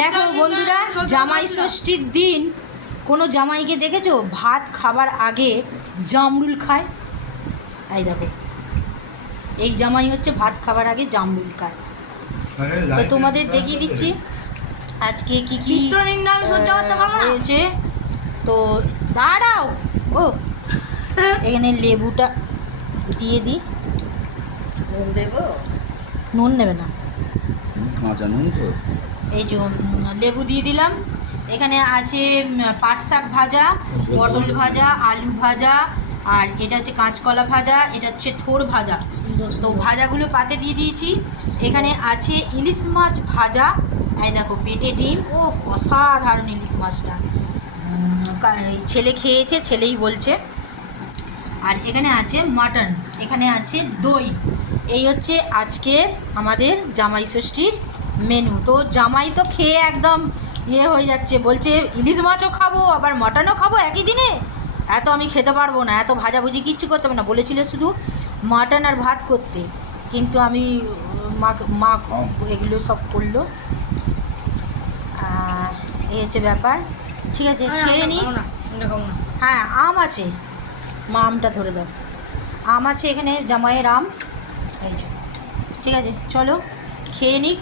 দেখো বন্ধুরা, জামাই ষষ্ঠীর দিন কোনো জামাইকে দেখেছো ভাত খাবার আগে জামরুল খায়? এই দেখো, এই জামাই হচ্ছে ভাত খাবার আগে জামরুল খায়। তো তোমাদের দেখিয়ে দিচ্ছি আজকে কি কি হয়েছে। তো দাঁড়াও, ও এখানে লেবুটা দিয়ে দিই। নুন দেবো? নুন নেবে না, কাঁচা নুন তো। এই যে লেবু দিয়ে দিলাম। এখানে আছে পাট শাক ভাজা, পটল ভাজা, আলু ভাজা, আর এটা হচ্ছে কাঁচকলা ভাজা, এটা হচ্ছে থোড় ভাজা। তো ভাজাগুলো পাতে দিয়ে দিয়েছি। এখানে আছে ইলিশ মাছ ভাজা, এই দেখো পেটে ডিম। ও অসাধারণ ইলিশ মাছটা, ছেলে খেয়েছে, ছেলেই বলছে। আর এখানে আছে মাটন, এখানে আছে দই। এই হচ্ছে আজকে আমাদের জামাই ষষ্ঠীর মেনু। তো জামাই তো খেয়ে একদম ইয়ে হয়ে যাচ্ছে, বলছে ইলিশ মাছও খাবো আবার মটনও খাবো একই দিনে। এত আমি খেতে পারবো না, এত ভাজাভুজি কিচ্ছু করতে হবে না, বলেছিল শুধু মাটন আর ভাত করতে, কিন্তু আমি মা এগুলো সব করলো। এই হচ্ছে ব্যাপার। ঠিক আছে, খেয়ে নিই। হ্যাঁ, আম আছে, মা আমটা ধরে দাও। আম আছে এখানে, জামাইয়ের আম। এই যে ঠিক আছে, চলো খেয়ে নিক।